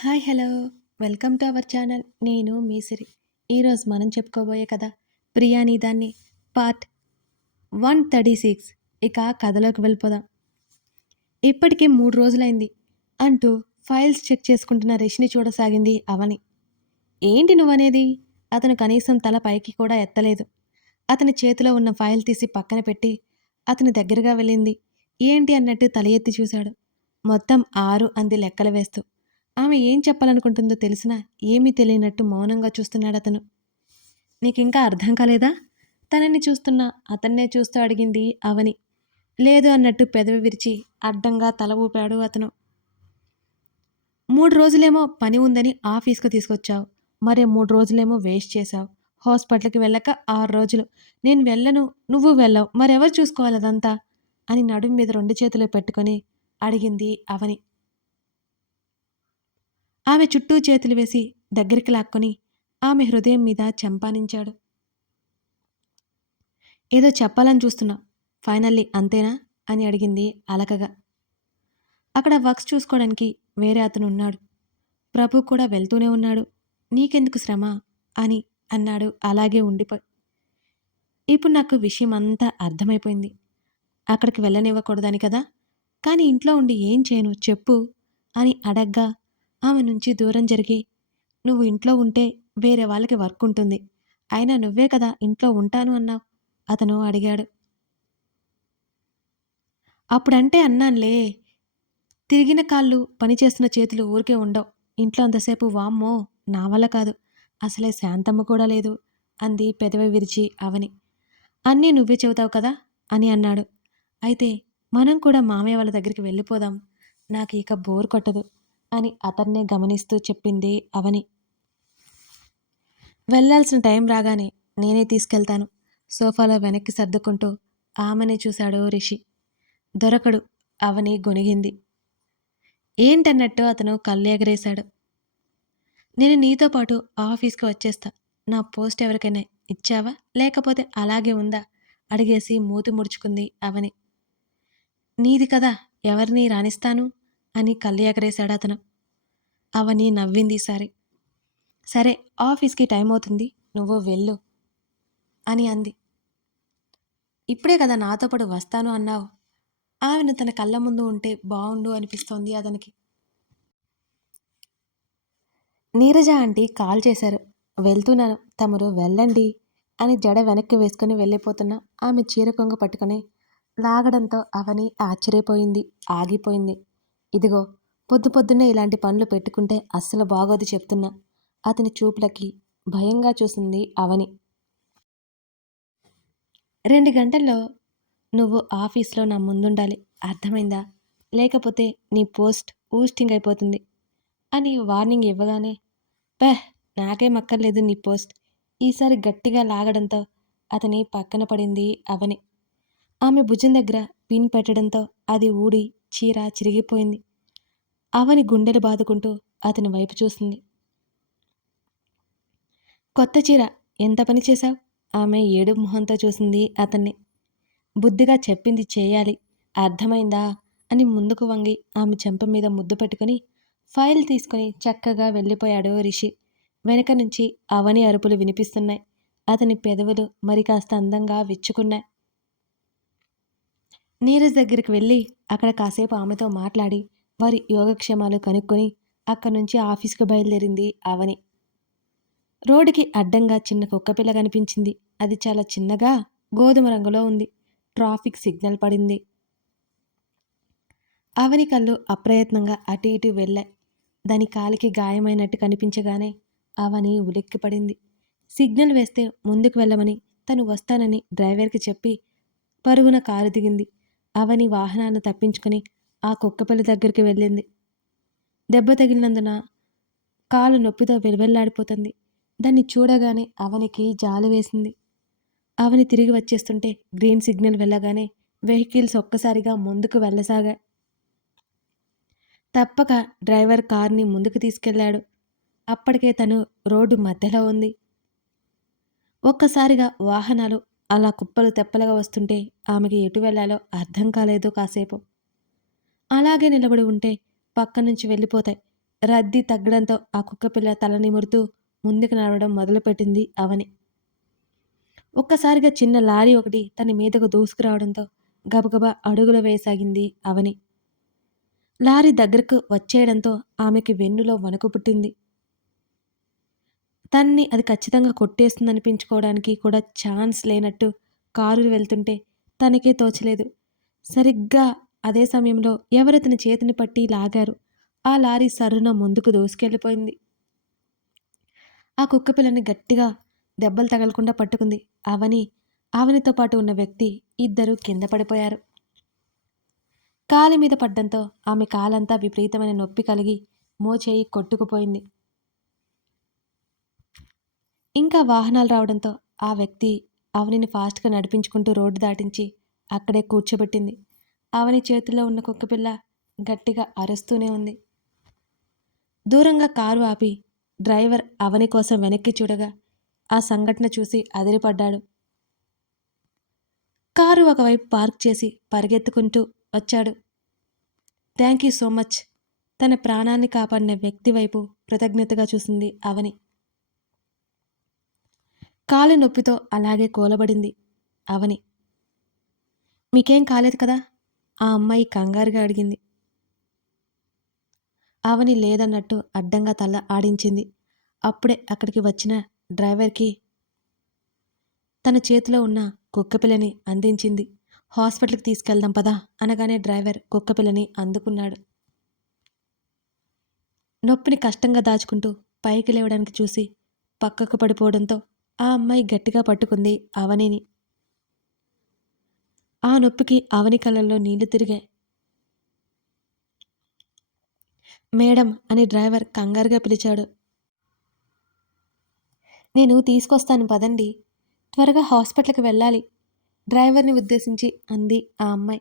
Hi hello. Welcome to our channel. నేను మీ సిరి. ఈరోజు మనం చెప్పుకోబోయే కథ ప్రియాని దాన్ని పార్ట్ వన్ థర్టీ సిక్స్. ఇక కథలోకి వెళ్ళిపోదాం. ఇప్పటికే మూడు రోజులైంది అంటూ ఫైల్స్ చెక్ చేసుకుంటున్న రిషిని చూడసాగింది అవని. ఏంటి నువ్వనేది? అతను కనీసం తల పైకి కూడా ఎత్తలేదు. అతని చేతిలో ఉన్న ఫైల్ తీసి పక్కన పెట్టి అతని దగ్గరగా వెళ్ళింది. ఏంటి అన్నట్టు తల ఎత్తి చూశాడు. మొత్తం ఆరు అంది లెక్కలు వేస్తూ. ఆమె ఏం చెప్పాలనుకుంటుందో తెలిసినా ఏమీ తెలియనట్టు మౌనంగా చూస్తున్నాడు అతను. నీకింకా అర్థం కాలేదా? తనని చూస్తున్నా అతన్నే చూస్తూ అడిగింది అవని. లేదు అన్నట్టు పెదవి విరిచి అడ్డంగా తల ఊపాడు అతను. మూడు రోజులేమో పని ఉందని ఆఫీస్కు తీసుకొచ్చావు. మరే మూడు రోజులేమో వేస్ట్ చేశావు. హాస్పిటల్కి వెళ్ళక ఆరు రోజులు. నేను వెళ్ళను నువ్వు వెళ్ళవు. మరెవరు చూసుకోవాలి అదంతా? అని నడుం మీద రెండు చేతులు పెట్టుకొని అడిగింది అవని. ఆమె చుట్టూ చేతులు వేసి దగ్గరికి లాక్కొని ఆమె హృదయం మీద చెంపానించాడు. ఏదో చెప్పాలని చూస్తున్నా. ఫైనల్లీ అంతేనా? అని అడిగింది అలకగా. అక్కడ వర్క్స్ చూసుకోవడానికి వేరే అతను ఉన్నాడు. ప్రభు కూడా వెళ్తూనే ఉన్నాడు. నీకెందుకు శ్రమ? అని అన్నాడు అలాగే ఉండిపోయి. ఇప్పుడు నాకు విషయం అంతా అర్థమైపోయింది. అక్కడికి వెళ్ళనివ్వకూడదని కదా? కానీ ఇంట్లో ఉండి ఏం చేయను? చెప్పు అని అడగ్గా ఆమె నుంచి దూరం జరిగి నువ్వు ఇంట్లో ఉంటే వేరే వాళ్ళకి వర్క్ ఉంటుంది. అయినా నువ్వే కదా ఇంట్లో ఉంటాను అన్నావు? అతను అడిగాడు. అప్పుడంటే అన్నానులే. తిరిగిన కాళ్ళు పనిచేస్తున్న చేతులు ఊరికే ఉండవు. ఇంట్లో అంతసేపు వామ్మో నా వల్ల కాదు. అసలే శాంతమ్మ కూడా లేదు అంది పెదవి విరిచి అవని. అన్నీ నువ్వే చెబుతావు కదా? అని అన్నాడు. అయితే మనం కూడా మామయ్య వాళ్ళ దగ్గరికి వెళ్ళిపోదాం. నాకు ఇక బోర్ కొట్టదు. అని అతన్నే గమనిస్తూ చెప్పింది అవని. వెళ్ళాల్సిన టైం రాగానే నేనే తీసుకెళ్తాను. సోఫాలో వెనక్కి సర్దుకుంటూ ఆమెనే చూశాడు రిషి. దొరకడు అవని గొనిగింది ఏంటన్నట్టు అతను కళ్ళు ఎగరేశాడు. నేను నీతో పాటు ఆఫీస్కి వచ్చేస్తా. నా పోస్ట్ ఎవరికైనా ఇచ్చావా? లేకపోతే అలాగే ఉందా? అడిగేసి మూతి ముడుచుకుంది అవని. నీది కదా ఎవరిని రాణిస్తాను అని కళ్ళు ఎగరేశాడు అతను. అవని నవ్వింది సరే. సరే ఆఫీస్కి టైం అవుతుంది నువ్వు వెళ్ళు అని అంది. ఇప్పుడే కదా నాతో పాటు వస్తాను అన్నావు. ఆమెను తన కళ్ళ ముందు ఉంటే బాగుండు అనిపిస్తోంది అతనికి. నీరజ ఆంటీ కాల్ చేశారు. వెళ్తున్నాను తమరు వెళ్ళండి అని జడ వెనక్కి వేసుకుని వెళ్ళిపోతున్న ఆమె చీర కొంగు పట్టుకుని లాగడంతో అవని ఆశ్చర్యపోయింది ఆగిపోయింది. ఇదిగో పొద్దు పొద్దున్నే ఇలాంటి పనులు పెట్టుకుంటే అస్సలు బాగోదు చెప్తున్నా. అతని చూపులకి భయంగా చూసింది అవని. రెండు గంటల్లో నువ్వు ఆఫీస్లో నా ముందుండాలి. అర్థమైందా? లేకపోతే నీ పోస్ట్ ఊస్టింగ్ అయిపోతుంది. అని వార్నింగ్ ఇవ్వగానే పెహ్ నాకేం అక్కర్లేదు నీ పోస్ట్. ఈసారి గట్టిగా లాగడంతో అతని పక్కన పడింది అవని. ఆమె భుజం దగ్గర పిన్ పెట్టడంతో అది ఊడి చీర చిరిగిపోయింది. అవని గుండెలు బాదుకుంటూ అతని వైపు చూసింది. కొత్త చీర ఎంత పని చేశావు? ఆమె ఏడు మొహంతో చూసింది అతన్ని. బుద్ధిగా చెప్పింది చేయాలి అర్థమైందా అని ముందుకు వంగి ఆమె చెంప మీద ముద్దు పెట్టుకుని ఫైల్ తీసుకుని చక్కగా వెళ్ళిపోయాడు రిషి. వెనక నుంచి అవని అరుపులు వినిపిస్తున్నాయి. అతని పెదవులు మరి కాస్త అందంగా విచ్చుకున్నాయి. నీరజ్ దగ్గరికి వెళ్ళి అక్కడ కాసేపు ఆమెతో మాట్లాడి వారి యోగక్షేమాలు కనుక్కొని అక్కడి నుంచి ఆఫీస్కి బయలుదేరింది అవని రోడ్డుకి అడ్డంగా చిన్న కుక్కపిల్ల కనిపించింది. అది చాలా చిన్నగా గోధుమ రంగులో ఉంది. ట్రాఫిక్ సిగ్నల్ పడింది. అవని కళ్ళు అప్రయత్నంగా అటు ఇటు వెళ్ళాయి. దాని కాలికి గాయమైనట్టు కనిపించగానే అవని ఉలిక్కి పడింది సిగ్నల్ వేస్తే ముందుకు వెళ్ళమని తను వస్తానని డ్రైవర్కి చెప్పి పరుగున కారు దిగింది. అవని వాహనాన్ని తప్పించుకొని ఆ కుక్కపల్లి దగ్గరికి వెళ్ళింది. దెబ్బ తగిలినందున కాలు నొప్పితో వెలువెల్లాడిపోతుంది. దాన్ని చూడగానే అవనికి జాలి వేసింది. అవని తిరిగి వచ్చేస్తుంటే గ్రీన్ సిగ్నల్ వెళ్ళగానే వెహికల్స్ ఒక్కసారిగా ముందుకు వెళ్ళసాగా తప్పక డ్రైవర్ కార్ని ముందుకు తీసుకెళ్ళాడు అప్పటికే తను రోడ్డు మధ్యలో ఉంది. ఒక్కసారిగా వాహనాలు అలా కుప్పలు తెప్పలుగా వస్తుంటే ఆమెకి ఎటు వెళ్ళాలో అర్థం కాలేదు కాసేపు. అలాగే నిలబడి ఉంటే పక్క నుంచి వెళ్ళిపోతాయి. రద్దీ తగ్గడంతో ఆ కుక్కపిల్ల తల నిమురుతూ ముందుకు నడవడం మొదలుపెట్టింది అవని. ఒక్కసారిగా చిన్న లారీ ఒకటి తన మీదకు దూసుకురావడంతో గబగబా అడుగులు వేయసాగింది అవని. లారీ దగ్గరకు వచ్చేయడంతో ఆమెకి వెన్నులో వణుకు పుట్టింది. తన్ని అది ఖచ్చితంగా కొట్టేస్తుందనిపించుకోవడానికి కూడా ఛాన్స్ లేనట్టు కారు వెళ్తుంటే తనకే తోచలేదు. సరిగ్గా అదే సమయంలో ఎవరతని చేతిని పట్టి లాగారు. ఆ లారీ సర్రున ముందుకు దూసుకెళ్ళిపోయింది. ఆ కుక్క పిల్లని గట్టిగా దెబ్బలు తగలకుండా పట్టుకుంది. అవని అవనితో పాటు ఉన్న వ్యక్తి ఇద్దరు కింద పడిపోయారు. కాలి మీద పడ్డంతో ఆమె కాలంతా విపరీతమైన నొప్పి కలిగి మోచేయి కొట్టుకుపోయింది. ఇంకా వాహనాలు రావడంతో ఆ వ్యక్తి అవనిని ఫాస్ట్గా నడిపించుకుంటూ రోడ్డు దాటించి అక్కడే కూర్చోబెట్టింది. ఆవని చేతిలో ఉన్న కుక్కపిల్ల గట్టిగా అరుస్తూనే ఉంది. దూరంగా కారు ఆపి డ్రైవర్ అవని కోసం వెనక్కి చూడగా ఆ సంఘటన చూసి అదిరిపడ్డాడు. కారు ఒకవైపు పార్క్ చేసి పరిగెత్తుకుంటూ వచ్చాడు. Thank you so much. తన ప్రాణాన్ని కాపాడిన వ్యక్తి వైపు కృతజ్ఞతగా చూసింది అవని కాలు నొప్పితో అలాగే కూలబడింది అవని మీకేం కాలేదు కదా? ఆ అమ్మాయి కంగారుగా అడిగింది. అవని లేదన్నట్టు అడ్డంగా తల ఆడించింది. అప్పుడే అక్కడికి వచ్చిన డ్రైవర్కి తన చేతిలో ఉన్న కుక్కపిల్లని అందించింది. హాస్పిటల్కి తీసుకెళ్దాం పదా అనగానే డ్రైవర్ కుక్కపిల్లని అందుకున్నాడు. నొప్పిని కష్టంగా దాచుకుంటూ పైకి లేవడానికి చూసి పక్కకు పడిపోవడంతో ఆ అమ్మాయి గట్టిగా పట్టుకుంది అవనిని. ఆ నొప్పికి అవని కళ్ళల్లో నీళ్ళు తిరిగాయి మేడం అని డ్రైవర్ కంగారుగా పిలిచాడు. నేను తీసుకొస్తాను పదండి. త్వరగా హాస్పిటల్కి వెళ్ళాలి. డ్రైవర్ని ఉద్దేశించి అంది ఆ అమ్మాయి.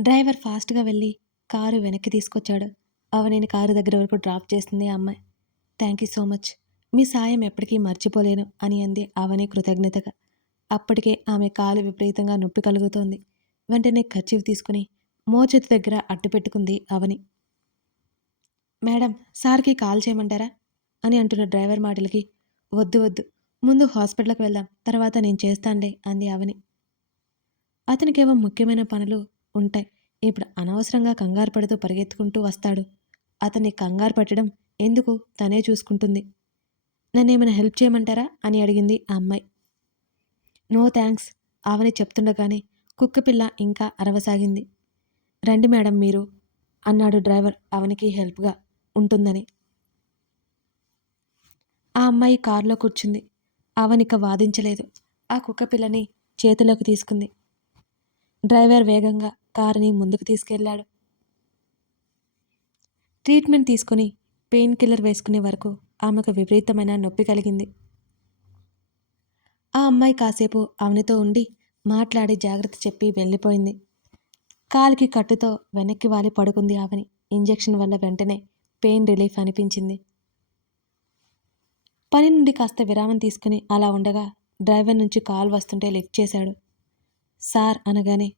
డ్రైవర్ ఫాస్ట్గా వెళ్ళి కారు వెనక్కి తీసుకొచ్చాడు. అవనేని కారు దగ్గర వరకు డ్రాప్ చేసింది ఆ అమ్మాయి. Thank you so much. మీ సాయం ఎప్పటికీ మర్చిపోలేను అని అంది అవని కృతజ్ఞతగా. అప్పటికే ఆమె కాలు విపరీతంగా నొప్పి కలుగుతోంది. వెంటనే ఖర్చీఫ్ తీసుకుని మోచేతి దగ్గర అడ్డుపెట్టుకుంది అవని. మేడం సార్కి కాల్ చేయమంటారా? అని అంటున్న డ్రైవర్ మాటలకి వద్దు వద్దు. ముందు హాస్పిటల్కి వెళ్దాం. తర్వాత నేను చేస్తానులే అంది అవని. అతనికేవో ముఖ్యమైన పనులు ఉంటాయి. ఇప్పుడు అనవసరంగా కంగారు పడుతూ పరిగెత్తుకుంటూ వస్తాడు. అతన్ని కంగారు పట్టడం ఎందుకు? తనే చూసుకుంటుంది. నన్నేమైనా హెల్ప్ చేయమంటారా? అని అడిగింది ఆ అమ్మాయి. నో థ్యాంక్స్ ఆవని చెప్తుండగానే కుక్కపిల్ల ఇంకా అరవసాగింది. రండి మేడం మీరు అన్నాడు డ్రైవర్ అవనికి హెల్ప్గా ఉంటుందని. ఆ అమ్మాయి కారులో కూర్చుంది. అవనిక వాదించలేదు. ఆ కుక్కపిల్లని చేతిలోకి తీసుకుంది. డ్రైవర్ వేగంగా కారుని ముందుకు తీసుకెళ్ళాడు ట్రీట్మెంట్ తీసుకుని పెయిన్ కిల్లర్ వేసుకునే వరకు ఆమెకు విపరీతమైన నొప్పి కలిగింది. ఆ అమ్మాయి కాసేపు అవనితో ఉండి మాట్లాడి జాగ్రత్త చెప్పి వెళ్ళిపోయింది. కాలికి కట్టుతో వెనక్కి వాలి పడుకుంది ఆవని. ఇంజెక్షన్ వల్ల వెంటనే పెయిన్ రిలీఫ్ అనిపించింది. పని నుండి కాస్త విరామం తీసుకుని అలా ఉండగా డ్రైవర్ నుంచి కాల్ వస్తుంటే లిఫ్ట్ చేశాడు. సార్ అనగానే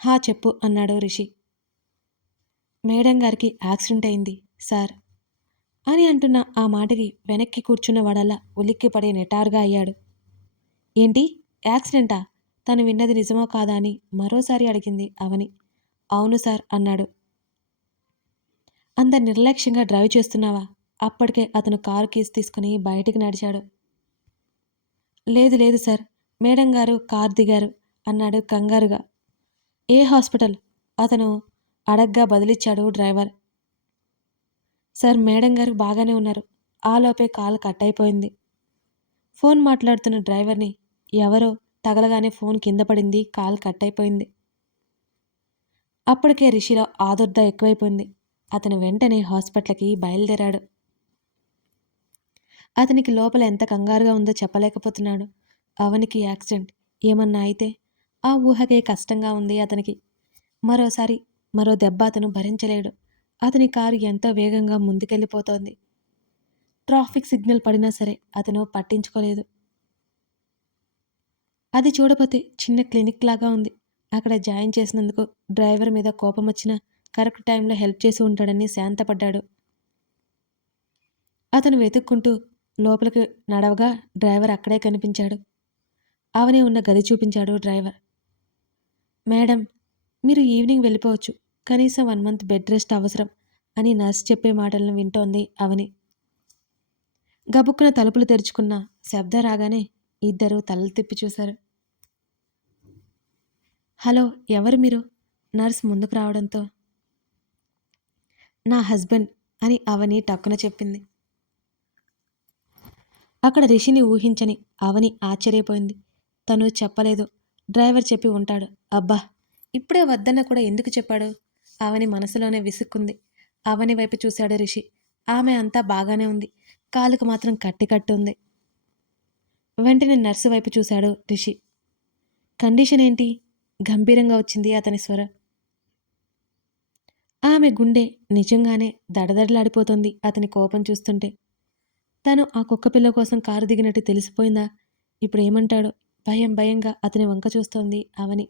హా చెప్పు అన్నాడు రిషి. మేడం గారికి యాక్సిడెంట్ అయింది సార్ అని అంటున్న ఆ మాటకి వెనక్కి కూర్చున్న వాడల్లా ఉలిక్కిపడే నిటారుగా అయ్యాడు. ఏంటి? యాక్సిడెంటా? తను విన్నది నిజమో కాదా అని మరోసారి అడిగింది అవని. అవును సార్ అన్నాడు. అంత నిర్లక్ష్యంగా డ్రైవ్ చేస్తున్నావా? అప్పటికే అతను కారు కీస్ తీసుకుని బయటికి నడిచాడు. లేదు లేదు సార్. మేడం గారు కార్ దిగారు అన్నాడు కంగారుగా. ఏ హాస్పిటల్? అతను అడగ్గా బదిలిచ్చాడు డ్రైవర్. సార్ మేడం గారు బాగానే ఉన్నారు. ఆలోపే కాలు కట్ అయిపోయింది. ఫోన్ మాట్లాడుతున్న డ్రైవర్ని ఎవరో తగలగానే ఫోన్ కింద పడింది కాల్ కట్ అయిపోయింది అప్పటికే రిషిలో ఆదుర్ద ఎక్కువైపోయింది. అతను వెంటనే హాస్పిటల్కి బయలుదేరాడు. అతనికి లోపల ఎంత కంగారుగా ఉందో చెప్పలేకపోతున్నాడు. అవనికి యాక్సిడెంట్ ఏమన్నా అయితే ఆ ఊహకే కష్టంగా ఉంది అతనికి. మరోసారి మరో దెబ్బ అతను భరించలేడు. అతని కారు ఎంతో వేగంగా ముందుకెళ్ళిపోతోంది. ట్రాఫిక్ సిగ్నల్ పడినా సరే అతను పట్టించుకోలేదు. అది చూడపోతే చిన్న క్లినిక్ లాగా ఉంది. అక్కడ జాయిన్ చేసినందుకు డ్రైవర్ మీద కోపం వచ్చినా కరెక్ట్ టైంలో హెల్ప్ చేసి ఉంటాడని శాంతపడ్డాడు అతను వెతుక్కుంటూ లోపలికి నడవగా డ్రైవర్ అక్కడే కనిపించాడు. అవని ఉన్న గది చూపించాడు డ్రైవర్. మేడం మీరు ఈవినింగ్ వెళ్ళిపోవచ్చు. కనీసం వన్ మంత్ బెడ్ రెస్ట్ అవసరం అని నర్స్ చెప్పే మాటలను వింటోంది అవని. గబుక్కున తలుపులు తెరుచుకున్న శబ్ద రాగానే ఇద్దరు తలలు తిప్పి చూశారు. హలో ఎవరు మీరు? నర్స్ ముందుకు రావడంతో. నా హస్బెండ్ అని అవని టక్కున చెప్పింది. అక్కడ రిషిని ఊహించని అవని ఆశ్చర్యపోయింది. తను చెప్పలేదు. డ్రైవర్ చెప్పి ఉంటాడు. అబ్బా ఇప్పుడే వద్దన్న కూడా ఎందుకు చెప్పాడు? అవని మనసులోనే విసుక్కుంది. అవని వైపు చూశాడు రిషి. ఆమె అంతా బాగానే ఉంది. కాలుకు మాత్రం కట్టి కట్టు ఉంది. వెంటనే నర్సు వైపు చూశాడు రిషి. కండిషన్ ఏంటి? గంభీరంగా వచ్చింది అతని స్వరం. ఆమె గుండె నిజంగానే దడదడలాడిపోతుంది అతని కోపం చూస్తుంటే. తను ఆ కుక్క పిల్ల కోసం కారు దిగినట్టు తెలిసిపోయిందా? ఇప్పుడు ఏమంటాడో? భయం భయంగా అతని వంక చూస్తోంది అవని.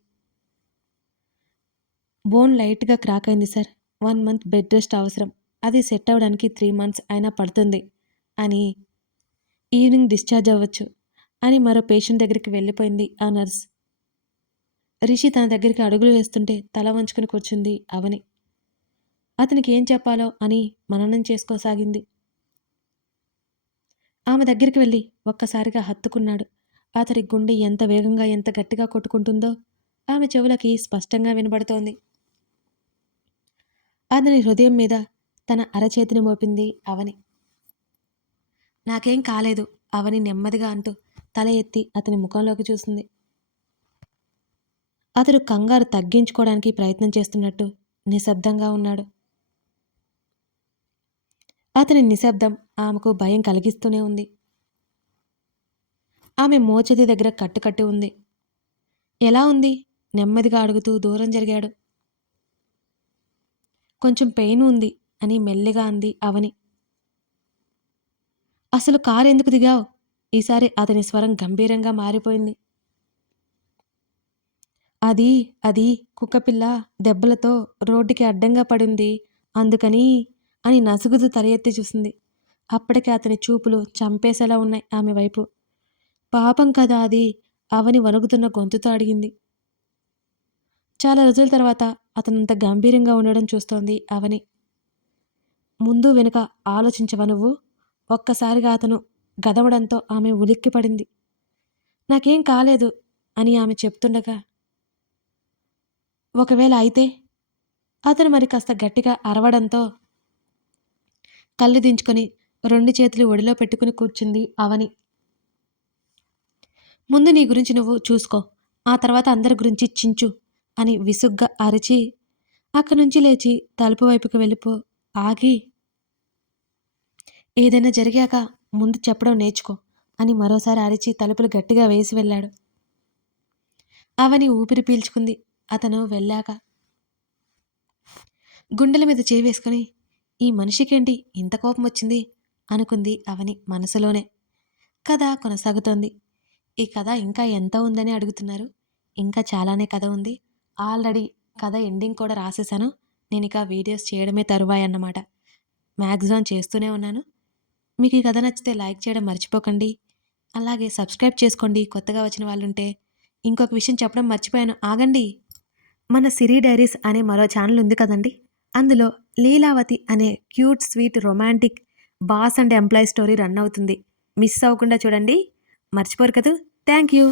బోన్ లైట్గా క్రాక్ అయింది sir. One month bed rest అవసరం. అది సెట్ అవ్వడానికి త్రీ మంత్స్ అయినా పడుతుంది అని ఈవినింగ్ డిశ్చార్జ్ అవ్వచ్చు అని మరో పేషెంట్ దగ్గరికి వెళ్ళిపోయింది ఆ నర్స్. రిషి తన దగ్గరికి అడుగులు వేస్తుంటే తల వంచుకుని కూర్చుంది అవని. అతనికి ఏం చెప్పాలో అని మననం చేసుకోసాగింది. ఆమె దగ్గరికి వెళ్ళి ఒక్కసారిగా హత్తుకున్నాడు. అతడి గుండె ఎంత వేగంగా ఎంత గట్టిగా కొట్టుకుంటుందో ఆమె చెవులకి స్పష్టంగా వినబడుతోంది. అతని హృదయం మీద తన అరచేతిని మోపింది అవని. నాకేం కాలేదు అవని నెమ్మదిగా అంటూ తల ఎత్తి అతని ముఖంలోకి చూసింది. అతడు కంగారు తగ్గించుకోవడానికి ప్రయత్నం చేస్తున్నట్టు నిశ్శబ్దంగా ఉన్నాడు. అతని నిశ్శబ్దం ఆమెకు భయం కలిగిస్తూనే ఉంది. ఆమె మోచది దగ్గర కట్టుకట్టి ఉంది. ఎలా ఉంది? నెమ్మదిగా అడుగుతూ దూరం జరిగాడు. కొంచెం పెయిన్ ఉంది అని మెల్లిగా అంది అవని. అసలు కారు ఎందుకు దిగావు? ఈసారి అతని స్వరం గంభీరంగా మారిపోయింది. అది అది కుక్కపిల్ల దెబ్బలతో రోడ్డుకి అడ్డంగా పడింది. అందుకని అని నసుగుతూ తల ఎత్తి చూసింది. అప్పటికే అతని చూపులు చంపేసేలా ఉన్నాయి ఆమె వైపు. పాపం కదా అది అవని వణుకుతున్న గొంతుతో అడిగింది. చాలా రోజుల తర్వాత అతనంత గంభీరంగా ఉండడం చూస్తోంది అవని. ముందు వెనుక ఆలోచించవ నువ్వు? ఒక్కసారిగా అతను గదవడంతో ఆమె ఉలిక్కిపడింది. నాకేం కాలేదు అని ఆమె చెప్తుండగా ఒకవేళ అయితే అతను మరి కాస్త గట్టిగా అరవడంతో కళ్ళు దించుకొని రెండు చేతులు ఒడిలో పెట్టుకుని కూర్చుంది అవని. ముందు నీ గురించి నువ్వు చూసుకో ఆ తర్వాత అందరి గురించి చించు అని విసుగ్గా అరిచి అక్కడి నుంచి లేచి తలుపు వైపుకి వెళ్ళిపో ఆగి ఏదైనా జరిగాక ముందు చెప్పడం నేర్చుకో అని మరోసారి అరిచి తలుపులు గట్టిగా వేసి వెళ్ళాడు. అవని ఊపిరి పీల్చుకుంది. అతను వెళ్ళాక గుండెల మీద చేవేసుకుని ఈ మనిషికేంటి ఇంత కోపం వచ్చింది అనుకుంది అవని మనసులోనే. కథ కొనసాగుతోంది. ఈ కథ ఇంకా ఎంత ఉందని అడుగుతున్నారు. ఇంకా చాలానే కథ ఉంది. ఆల్రెడీ కథ ఎండింగ్ కూడా రాసేసాను నేను ఇక వీడియోస్ చేయడమే తరువాయి అన్నమాట మ్యాక్సిమం చేస్తూనే ఉన్నాను. మీకు ఈ కథ నచ్చితే లైక్ చేయడం మర్చిపోకండి. అలాగే సబ్స్క్రైబ్ చేసుకోండి. కొత్తగా వచ్చిన వాళ్ళుంటే ఇంకొక విషయం చెప్పడం మర్చిపోయాను. ఆగండి. మన సిరి డైరీస్ అనే మరో ఛానల్ ఉంది కదండి. అందులో లీలావతి అనే cute sweet romantic boss and employee story run అవుతుంది. మిస్ అవ్వకుండా చూడండి. మర్చిపోరు కదా. Thank you